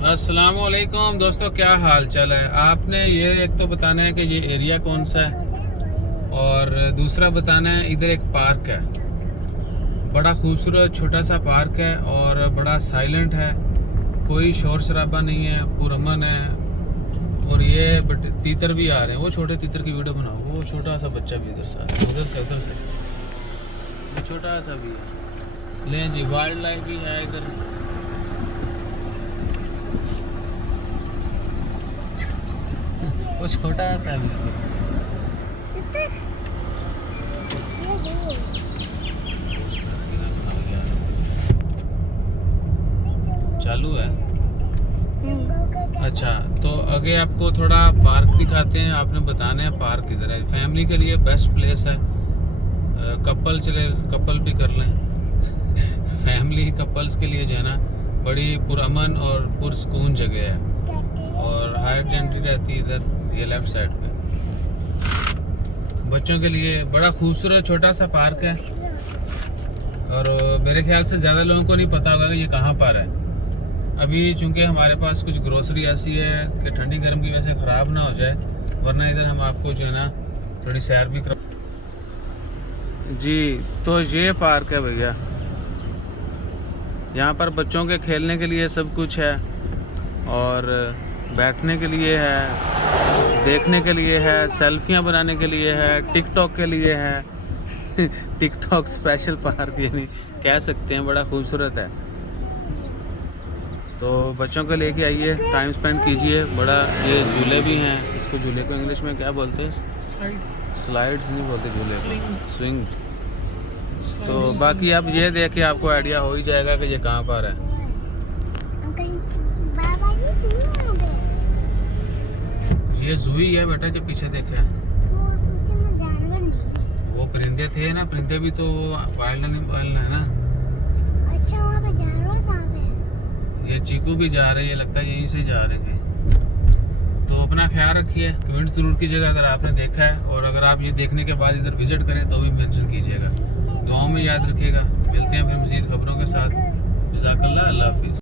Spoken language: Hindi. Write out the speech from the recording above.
अस्सलामुअलैकुम दोस्तों, क्या हाल चाल है। आपने ये एक तो बताना है कि ये एरिया कौन सा है, और दूसरा बताना है इधर एक पार्क है, बड़ा खूबसूरत छोटा सा पार्क है और बड़ा साइलेंट है, कोई शोर शराबा नहीं है, पुरअमन है। और ये तीतर भी आ रहे हैं, वो छोटे तीतर की वीडियो बनाओ। वो छोटा सा बच्चा भी इधर से उधर से ये छोटा सा भी है। लें जी, वाइल्ड लाइफ भी है इधर। वो छोटा सा भी चालू है। अच्छा, तो आगे आपको थोड़ा पार्क दिखाते हैं। आपने बताना है पार्क किधर है। फैमिली के लिए बेस्ट प्लेस है। कपल भी कर लें। फैमिली कपल्स के लिए जो है ना, बड़ी पुरअमन और पुरसकून जगह है, और हाइट एंट्री रहती है इधर ये लेफ्ट साइड पे। बच्चों के लिए बड़ा खूबसूरत छोटा सा पार्क है, और मेरे ख्याल से ज़्यादा लोगों को नहीं पता होगा कि ये कहाँ पर है। अभी चूंकि हमारे पास कुछ ग्रोसरी ऐसी है कि ठंडी गर्म की वजह से ख़राब ना हो जाए, वरना इधर हम आपको जो है ना थोड़ी सैर भी करा जी। तो ये पार्क है भैया, यहाँ पर बच्चों के खेलने के लिए सब कुछ है, और बैठने के लिए है, देखने के लिए है, सेल्फियाँ बनाने के लिए है, टिकटॉक के लिए है। टिकटॉक स्पेशल पार्क यानी कह सकते हैं, बड़ा खूबसूरत है। तो बच्चों को लेके आइए, टाइम स्पेंड कीजिए। बड़ा ये झूले भी हैं, इसको झूले को इंग्लिश में क्या बोलते हैं? स्लाइड्स नहीं बोलते झूले को, स्विंग। तो बाकी आप ये देख के आपको आइडिया हो ही जाएगा कि ये कहाँ पर है। ये जू ही है बेटा, जो पीछे देखा है वो परिंदे थे ना, परिंदे भी तो वाइल्ड है ना। अच्छा, वहाँ पे जानवर कहाँ पे? ये चीकू भी जा रहे हैं, लगता है यहीं से जा रहे थे। तो अपना ख्याल रखिए, कमेंट जरूर कीजिएगा अगर आपने देखा है, और अगर आप ये देखने के बाद इधर विजिट करें तो भी मेंशन कीजिएगा। दुआओं में याद रखिएगा। मिलते हैं फिर मज़ीद खबरों के साथ। जज़ाकल्लाह, अल्लाह हाफिज़।